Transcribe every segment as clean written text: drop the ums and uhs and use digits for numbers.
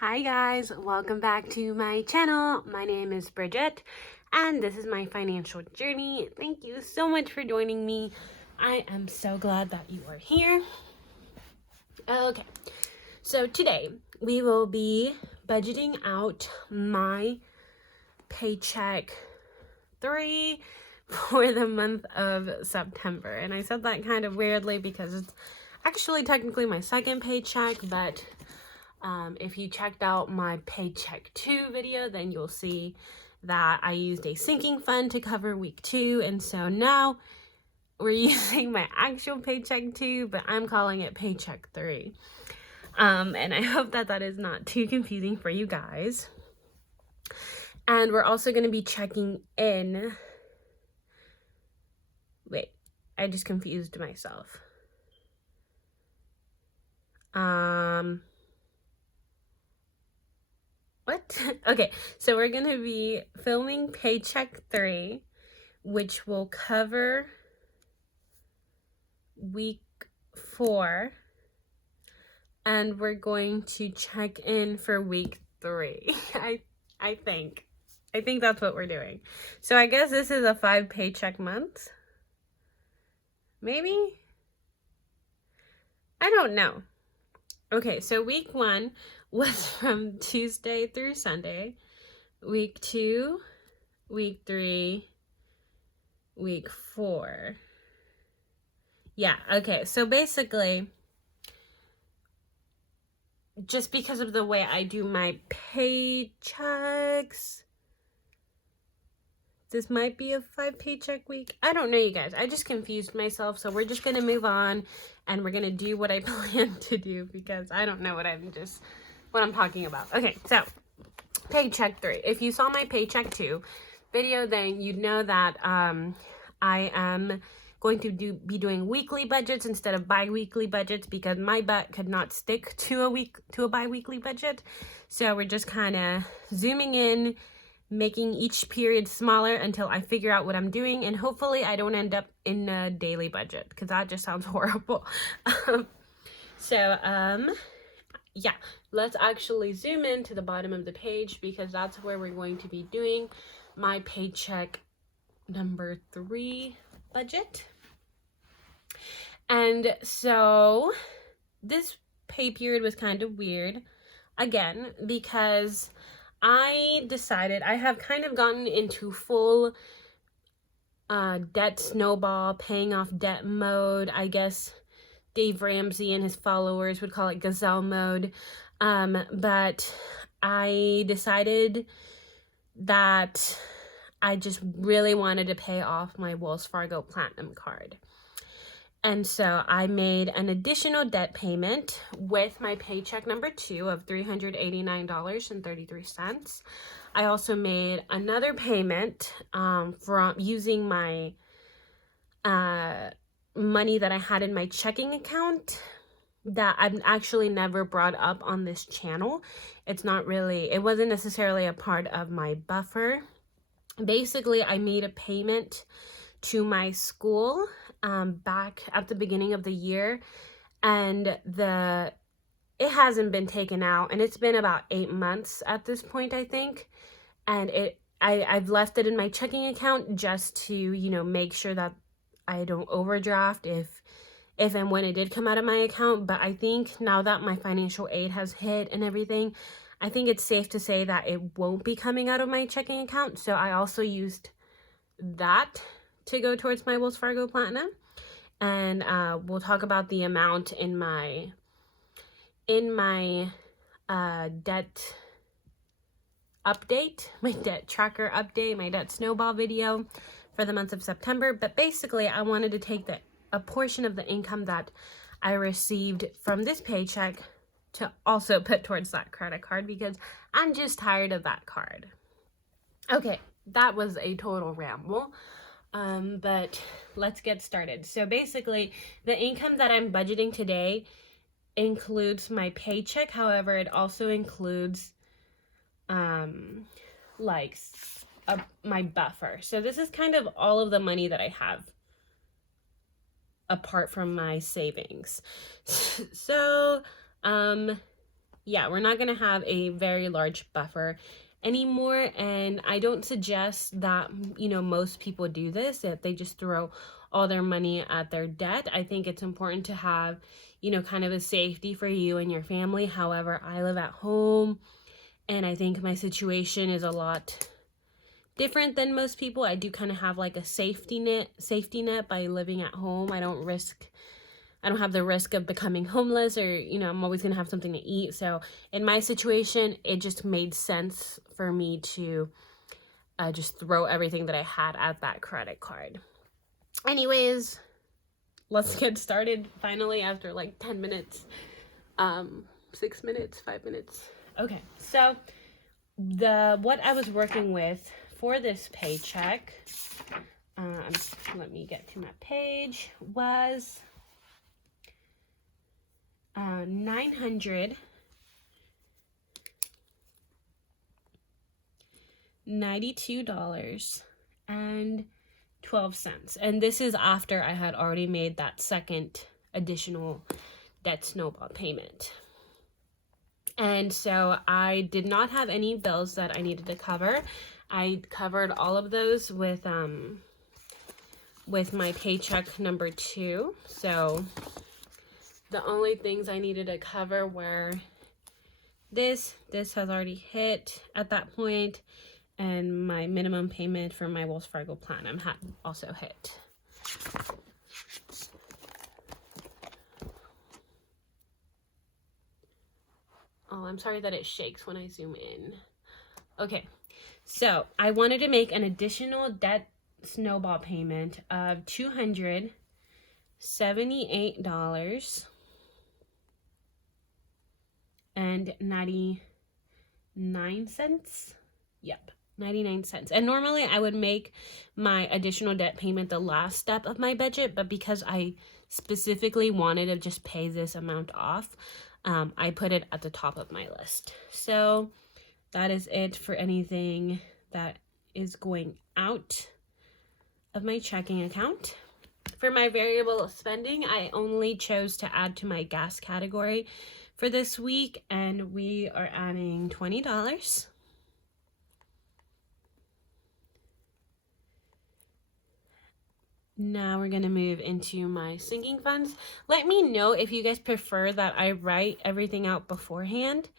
Hi guys, welcome back to my channel. My name is Bridget and this is my financial journey. Thank you so much for joining me. I am so glad that you are here. Okay, so today we will be budgeting out my paycheck 3 for the month of September. And I said that kind of weirdly because it's actually technically my second paycheck, but if you checked out my Paycheck 2 video, then you'll see that I used a sinking fund to cover week 2. And so now we're using my actual Paycheck 2, but I'm calling it Paycheck 3. And I hope that that is not too confusing for you guys. And we're also going to be checking in. Wait, I just confused myself. What? Okay, so we're going to be filming Paycheck 3, which will cover week 4, and we're going to check in for week 3. I think that's what we're doing. So I guess this is a 5 paycheck month. Maybe? I don't know. Okay, so week 1 was from Tuesday through Sunday. Week 2, week 3, week 4. Yeah, okay, so basically, just because of the way I do my paychecks, this might be a 5 paycheck week. I don't know, you guys. I just confused myself, so we're just going to move on, and we're going to do what I plan to do because I don't know what I'm talking about. Okay, so Paycheck 3. If you saw my Paycheck 2 video, then you'd know that I am going to be doing weekly budgets instead of bi-weekly budgets because my butt could not stick to a bi-weekly budget. So we're just kind of zooming in, making each period smaller until I figure out what I'm doing, and hopefully I don't end up in a daily budget because that just sounds horrible. Yeah, let's actually zoom in to the bottom of the page because that's where we're going to be doing my paycheck number 3 budget. And so this pay period was kind of weird again because I decided I have kind of gotten into full debt snowball, paying off debt mode. I guess Dave Ramsey and his followers would call it gazelle mode. But I decided that I just really wanted to pay off my Wells Fargo Platinum card. And so I made an additional debt payment with my paycheck number 2 of $389.33. I also made another payment from using my money that I had in my checking account that I've actually never brought up on this channel. It wasn't necessarily a part of my buffer. Basically, I made a payment to my school back at the beginning of the year, and it hasn't been taken out, and it's been about 8 months at this point, I think. And I've left it in my checking account just to, make sure that I don't overdraft if and when it did come out of my account. But I think now that my financial aid has hit and everything, I think it's safe to say that it won't be coming out of my checking account. So I also used that to go towards my Wells Fargo Platinum. And we'll talk about the amount in my debt update, my debt tracker update, my debt snowball video for the month of September. But basically, I wanted to take a portion of the income that I received from this paycheck to also put towards that credit card because I'm just tired of that card. Okay, that was a total ramble. But let's get started. So basically, the income that I'm budgeting today includes my paycheck. However, it also includes my buffer. So this is kind of all of the money that I have apart from my savings. So yeah, we're not going to have a very large buffer anymore. And I don't suggest that, you know, most people do this, that they just throw all their money at their debt. I think it's important to have, you know, kind of a safety for you and your family. However, I live at home, and I think my situation is a lot different than most people. I do kind of have like a safety net by living at home. I don't have the risk of becoming homeless, or, you know, I'm always going to have something to eat. So in my situation, it just made sense for me to just throw everything that I had at that credit card. Anyways, let's get started finally after like 10 minutes, 6 minutes, 5 minutes. Okay, so what I was working with for this paycheck, let me get to my page, was $992.12. And this is after I had already made that second additional debt snowball payment. And so I did not have any bills that I needed to cover. I covered all of those with my paycheck number 2. So the only things I needed to cover were this has already hit at that point, and my minimum payment for my Wells Fargo Platinum had also hit. Oh, I'm sorry that it shakes when I zoom in. Okay, so I wanted to make an additional debt snowball payment of $278.99. Yep, 99 cents. And normally I would make my additional debt payment the last step of my budget, but because I specifically wanted to just pay this amount off, I put it at the top of my list. So that is it for anything that is going out of my checking account. For my variable spending, I only chose to add to my gas category for this week, and we are adding $20. Now we're going to move into my sinking funds. Let me know if you guys prefer that I write everything out beforehand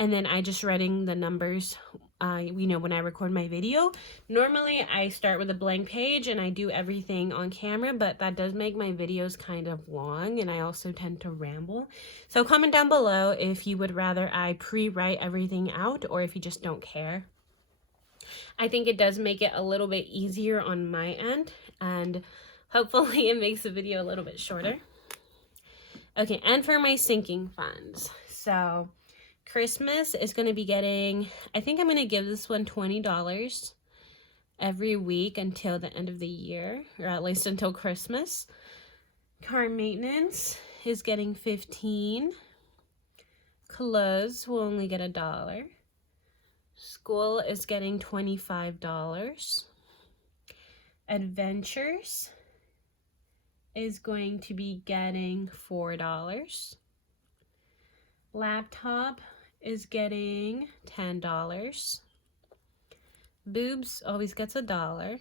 and then I just writing the numbers, you know, when I record my video. Normally I start with a blank page and I do everything on camera, but that does make my videos kind of long, and I also tend to ramble. So comment down below if you would rather I pre-write everything out or if you just don't care. I think it does make it a little bit easier on my end, and hopefully it makes the video a little bit shorter. Okay, and for my sinking funds. So Christmas is going to be getting, I think I'm going to give this one $20 every week until the end of the year, or at least until Christmas. Car maintenance is getting $15. Clothes will only get $1. School is getting $25. Adventures is going to be getting $4. Laptop is getting $10. Boobs always gets $1.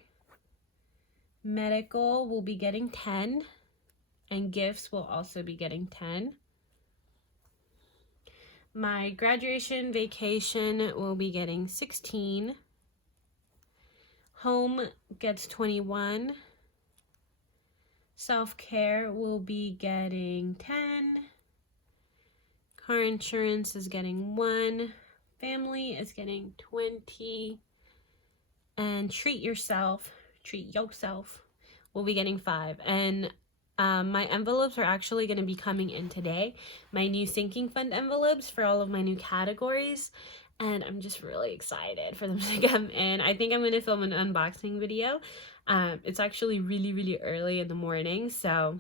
Medical will be getting $10, and gifts will also be getting $10. My graduation vacation will be getting $16. Home gets $21. Self-care will be getting $10. Car insurance is getting $1. Family is getting $20. And treat yourself will be getting $5. And my envelopes are actually going to be coming in today. My new sinking fund envelopes for all of my new categories. And I'm just really excited for them to come in. I think I'm going to film an unboxing video. It's actually really, really early in the morning. So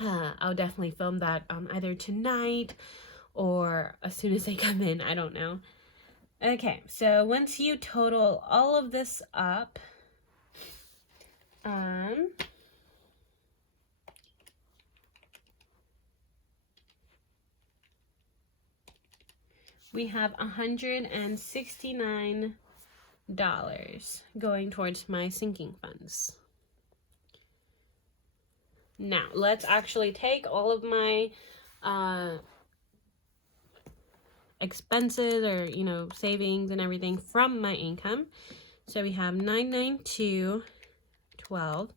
I'll definitely film that either tonight or as soon as they come in. I don't know. Okay, so once you total all of this up, we have $169 going towards my sinking funds. Now, let's actually take all of my expenses or, savings and everything from my income. So we have $992.12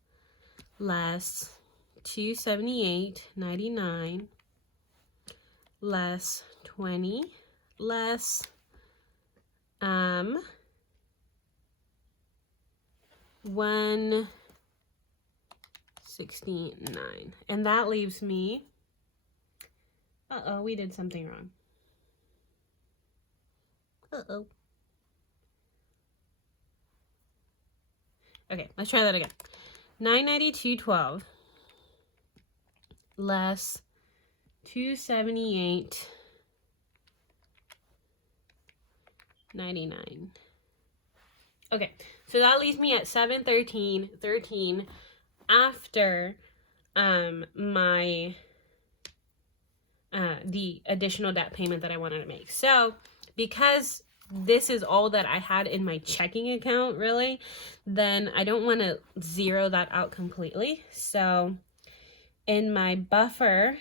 less $278.99 less 20 less 169, and that leaves me, we did something wrong. Okay, let's try that again. $992.12 less $278.99. Okay, so that leaves me at $713.13 after my the additional debt payment that I wanted to make. So because this is all that I had in my checking account, really, then I don't want to zero that out completely. So in my buffer,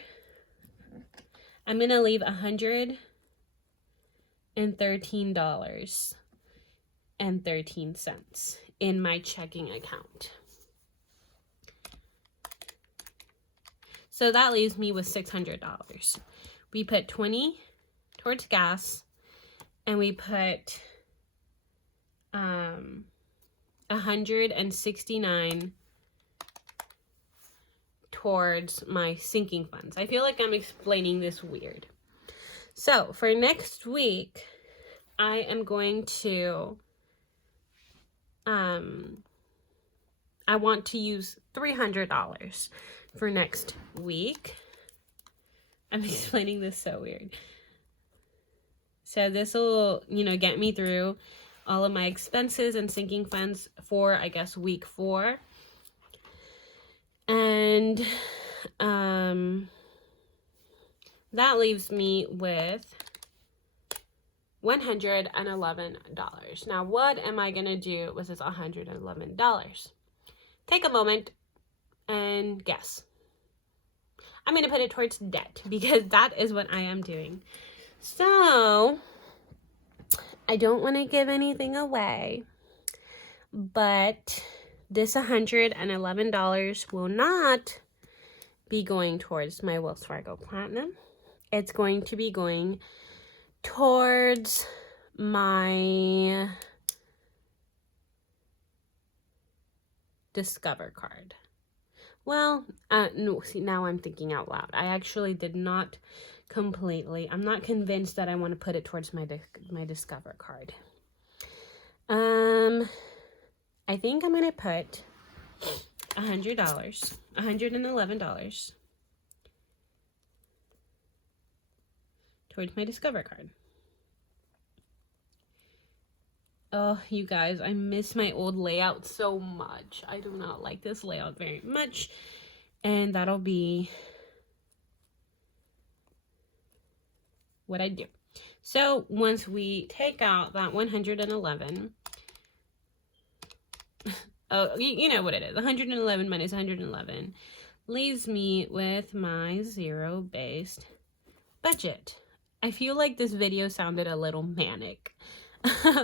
I'm going to leave $113.13 in my checking account. So that leaves me with $600. We put $20 towards gas, and we put $169 towards my sinking funds. I feel like I'm explaining this weird. So for next week, I am going to I want to use $300 for next week. I'm explaining this so weird. So this will, get me through all of my expenses and sinking funds for, I guess, week 4. And that leaves me with $111. Now, what am I going to do with this $111? Take a moment and guess. I'm going to put it towards debt because that is what I am doing. So, I don't want to give anything away, but this $111 will not be going towards my Wells Fargo Platinum. It's going to be going towards my Discover card. Well, no, see, now I'm thinking out loud. I actually did not completely. I'm not convinced that I want to put it towards my Discover card. I think I'm going to put $111 towards my Discover card. Oh, you guys, I miss my old layout so much. I do not like this layout very much. And that'll be what I do. So once we take out that 111, oh, you know what it is. 111 minus 111 leaves me with my zero-based budget. I feel like this video sounded a little manic.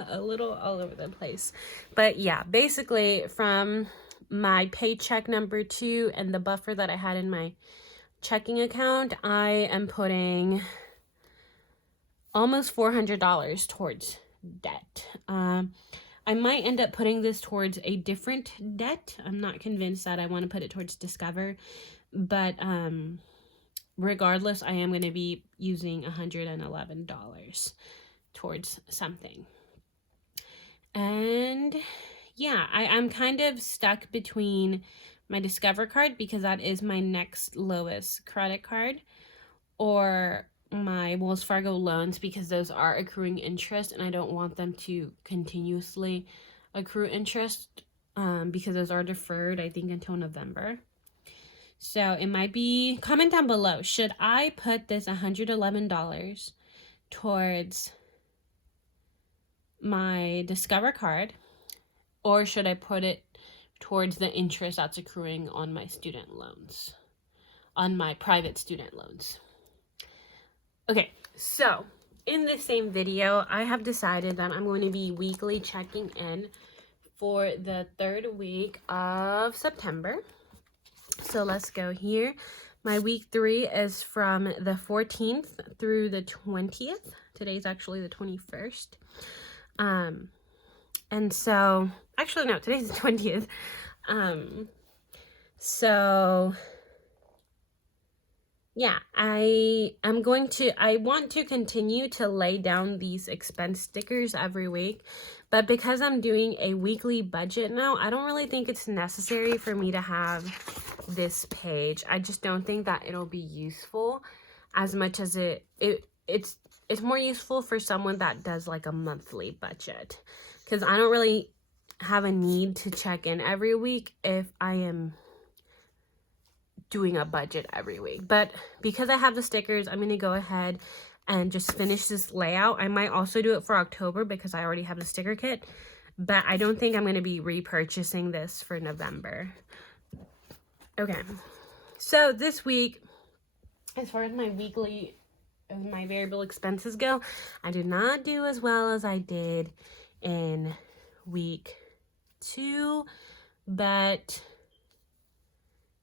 A little all over the place. But yeah, basically from my paycheck number 2 and the buffer that I had in my checking account, I am putting almost $400 towards debt. I might end up putting this towards a different debt. I'm not convinced that I want to put it towards Discover, but regardless, I am going to be using $111 towards something. And yeah, I'm kind of stuck between my Discover card because that is my next lowest credit card, or my Wells Fargo loans because those are accruing interest and I don't want them to continuously accrue interest because those are deferred, I think, until November. So it might be, comment down below, should I put this $111 towards my Discover card, or should I put it towards the interest that's accruing on my student loans, on my private student loans? Okay, so in this same video, I have decided that I'm going to be weekly checking in for the 3rd week of September. So let's go here. My week 3 is from the 14th through the 20th. Today's actually the 21st. And so, actually no, today's the 20th. So yeah, I want to continue to lay down these expense stickers every week, but because I'm doing a weekly budget now, I don't really think it's necessary for me to have this page. I just don't think that it'll be useful as much as it's more useful for someone that does like a monthly budget, because I don't really have a need to check in every week if I am doing a budget every week. But because I have the stickers, I'm going to go ahead and just finish this layout. I might also do it for October because I already have the sticker kit, but I don't think I'm going to be repurchasing this for November. Okay, so this week, as far as my variable expenses go, I did not do as well as I did in week 2, but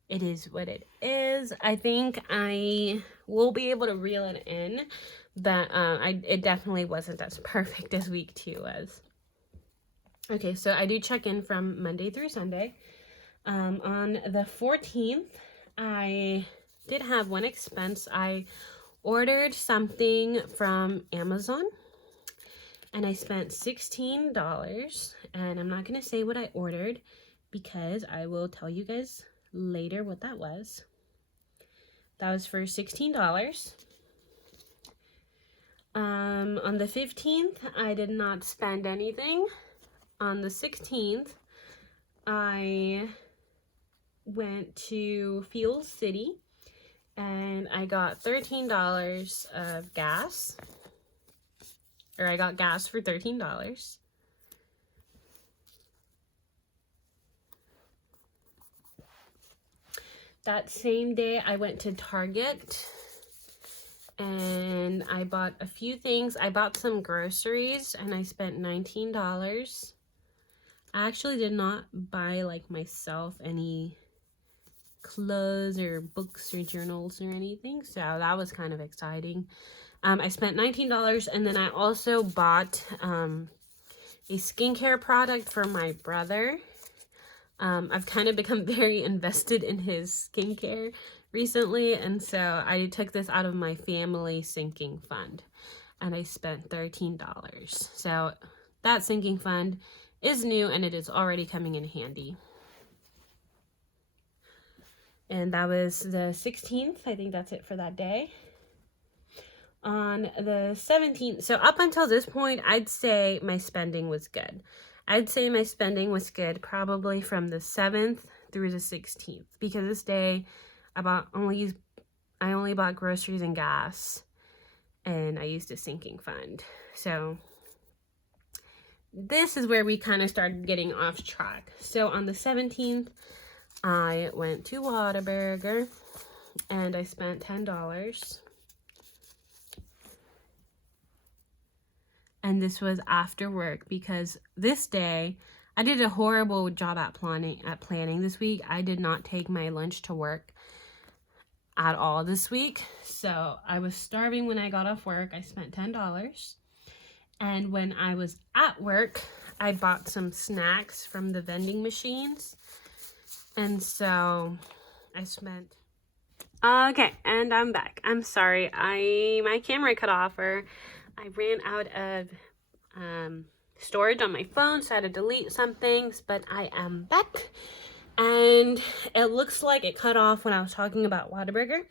it is what it is. I think I will be able to reel it in, but it definitely wasn't as perfect as week 2 was. Okay, so I do check in from Monday through Sunday. On the 14th, I did have one expense. I ordered something from Amazon, and I spent $16, and I'm not going to say what I ordered because I will tell you guys later what that was. That was for $16. On the 15th, I did not spend anything. On the 16th, I went to Fuel City and I got $13 of gas, or I got gas for $13. That same day, I went to Target and I bought a few things. I bought some groceries and I spent $19. I actually did not buy like myself any clothes or books or journals or anything, so that was kind of exciting. I spent $19, and then I also bought a skincare product for my brother. I've kind of become very invested in his skincare recently, and so I took this out of my family sinking fund, and I spent $13. So that sinking fund is new, and it is already coming in handy. And that was the 16th. I think that's it for that day. On the 17th, so up until this point, I'd say my spending was good. I'd say my spending was good probably from the 7th through the 16th, because this day I only bought groceries and gas, and I used a sinking fund. So this is where we kind of started getting off track. So on the 17th, I went to Whataburger and I spent $10. And this was after work, because this day I did a horrible job at planning this week. I did not take my lunch to work at all this week. So I was starving when I got off work. I spent $10. And when I was at work, I bought some snacks from the vending machines. And so I spent... Okay, and I'm back. I'm sorry. My camera cut off, or I ran out of storage on my phone, so I had to delete some things, but I am back. And it looks like it cut off when I was talking about Whataburger.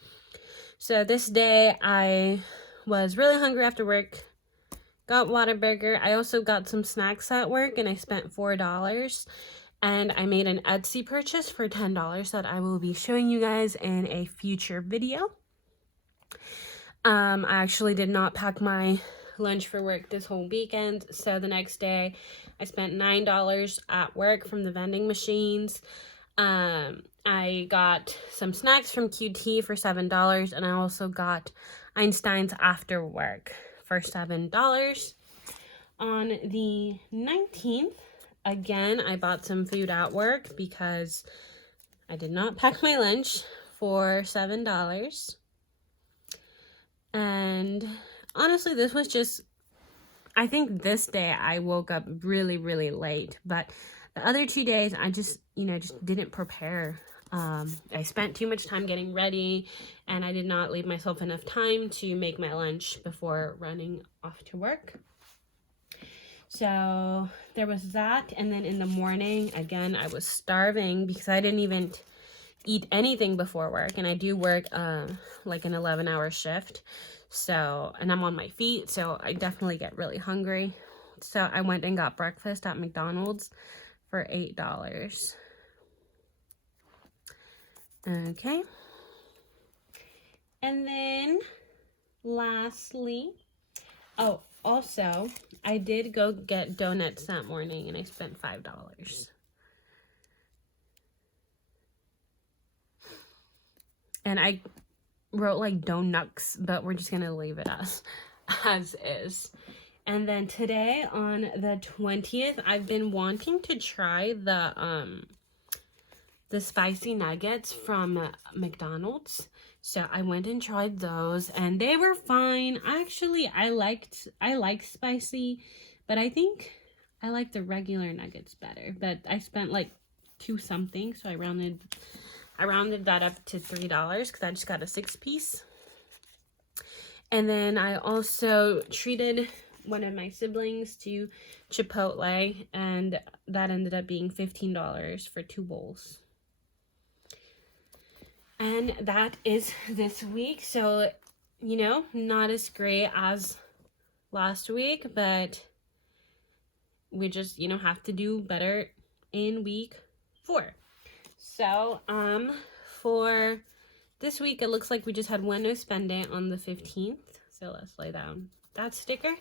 So this day I was really hungry after work, got Whataburger. I also got some snacks at work, and I spent $4. And I made an Etsy purchase for $10 that I will be showing you guys in a future video. I actually did not pack my lunch for work this whole weekend. So the next day I spent $9 at work from the vending machines. I got some snacks from QT for $7, and I also got Einstein's after work for $7. On the 19th, again, I bought some food at work because I did not pack my lunch for $7. And honestly, this was just, I think this day I woke up really, really late, but the other 2 days I just didn't prepare. I spent too much time getting ready, and I did not leave myself enough time to make my lunch before running off to work. So there was that, and then in the morning, again, I was starving because I didn't even eat anything before work, and I do work like an 11-hour shift, so, and I'm on my feet, so I definitely get really hungry. So I went and got breakfast at McDonald's for $8. Okay. And then lastly, oh, also, I did go get donuts that morning, and I spent $5. And I wrote like donuts, but we're just gonna leave it as is. And then today on the 20th, I've been wanting to try the spicy nuggets from McDonald's. So I went and tried those, and they were fine. Actually, I like spicy, but I think I like the regular nuggets better. But I spent like $2 something, so I rounded that up to $3 because I just got a 6-piece. And then I also treated one of my siblings to Chipotle, and that ended up being $15 for 2 bowls. And that is this week. So, not as great as last week, but we just, have to do better in week 4. So, for this week, it looks like we just had one no spend day on the 15th. So let's lay down that sticker.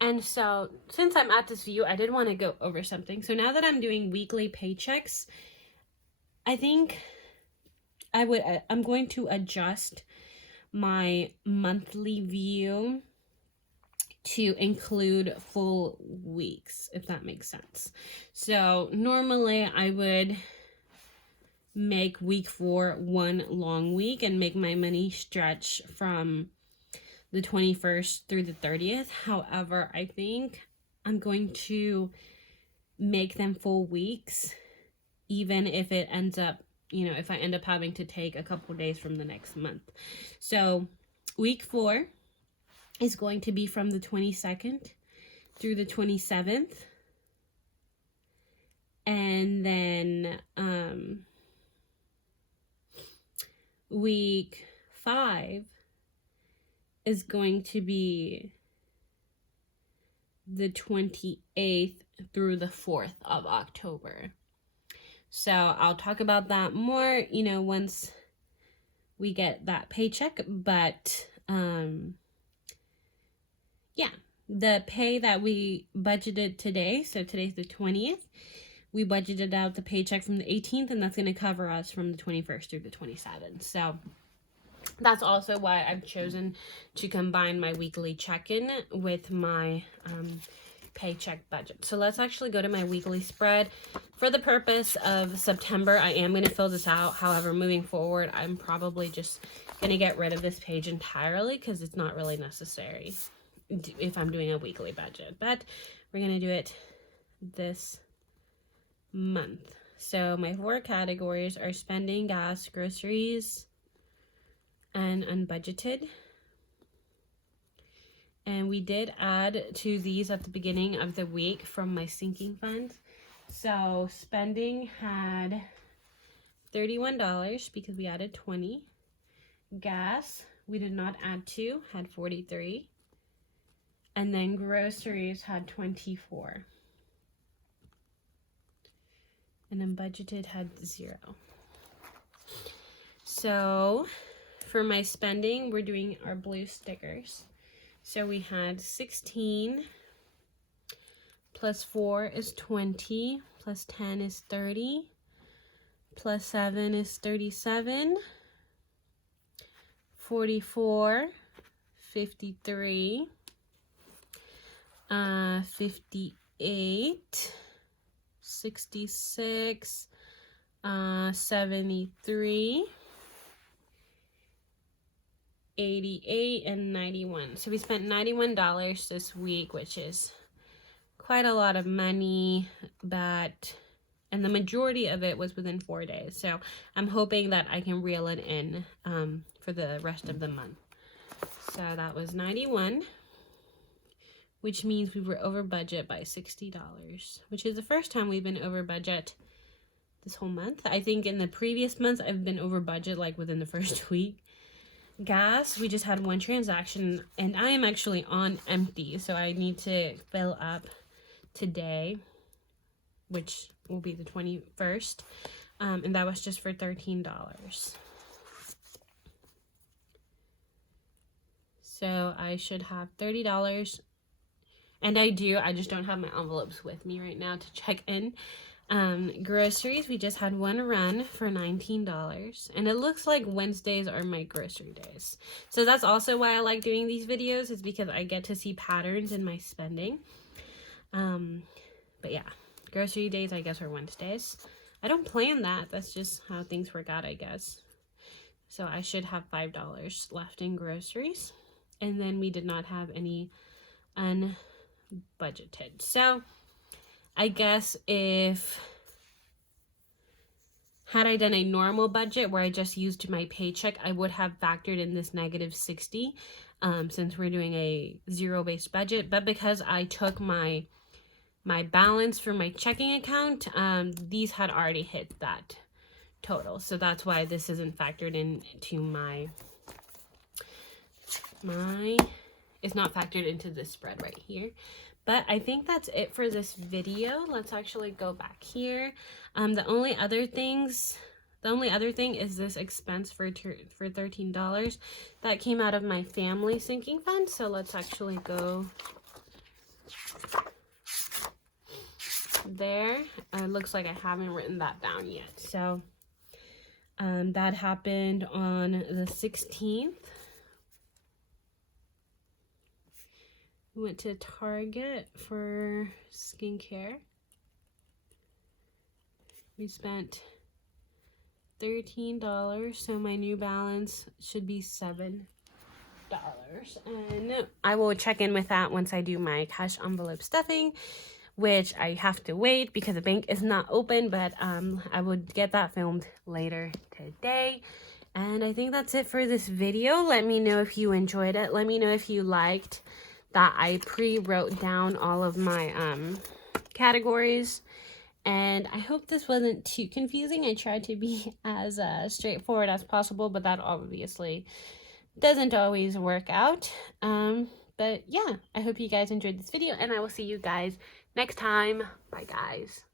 And so, since I'm at this view, I did want to go over something. So now that I'm doing weekly paychecks, I think I'm going to adjust my monthly view to include full weeks, if that makes sense. So normally I would make week 4 one long week and make my money stretch from the 21st through the 30th. However, I think I'm going to make them full weeks, even if it ends up, if I end up having to take a couple days from the next month. So week 4 is going to be from the 22nd through the 27th. And then week 5 is going to be the 28th through the 4th of October. So I'll talk about that more, once we get that paycheck. But yeah, the pay that we budgeted today, so today's the 20th, we budgeted out the paycheck from the 18th, and that's going to cover us from the 21st through the 27th. So that's also why I've chosen to combine my weekly check-in with my paycheck budget. So let's actually go to my weekly spread. For the purpose of September, I am going to fill this out. However, moving forward, I'm probably just going to get rid of this page entirely because it's not really necessary if I'm doing a weekly budget. But we're going to do it this month. So my 4 categories are spending, gas, groceries, and unbudgeted. And we did add to these at the beginning of the week from my sinking fund. So spending had $31 because we added 20. Gas, we did not add to, had 43. And then groceries had 24. And then budgeted had 0. So for my spending, we're doing our blue stickers. So we had 16 plus 4 is 20, plus 10 is 30, plus 7 is 37, 44, 53, 58, 66, 73, 88, and 91. So we spent $91 this week, which is quite a lot of money, and the majority of it was within 4 days. So I'm hoping that I can reel it in for the rest of the month. So that was 91, which means we were over budget by $60, which is the first time we've been over budget this whole month. I think in the previous months I've been over budget like within the first week. Gas, we just had one transaction, and I am actually on empty, so I need to fill up today, which will be the 21st, and that was just for $13. So I should have $30, and I just don't have my envelopes with me right now to check in. Groceries, we just had one run for $19, and it looks like Wednesdays are my grocery days. So that's also why I like doing these videos, is because I get to see patterns in my spending. But yeah, grocery days, I guess, are Wednesdays. I don't plan that. That's just how things work out, I guess. So I should have $5 left in groceries. And then we did not have any unbudgeted. So I guess had I done a normal budget where I just used my paycheck, I would have factored in this -60, since we're doing a zero-based budget. But because I took my balance for my checking account, these had already hit that total. So that's why this isn't factored into it's not factored into this spread right here. But I think that's it for this video. Let's actually go back here. The only other thing is this expense for $13 that came out of my family sinking fund. So let's actually go there. It looks like I haven't written that down yet. So that happened on the 16th. We went to Target for skincare. We spent $13, so my new balance should be $7. And I will check in with that once I do my cash envelope stuffing, which I have to wait because the bank is not open, but I would get that filmed later today. And I think that's it for this video. Let me know if you enjoyed it. Let me know if you liked that I pre-wrote down all of my categories. And I hope this wasn't too confusing. I tried to be as straightforward as possible, but that obviously doesn't always work out. But yeah, I hope you guys enjoyed this video, and I will see you guys next time. Bye, guys.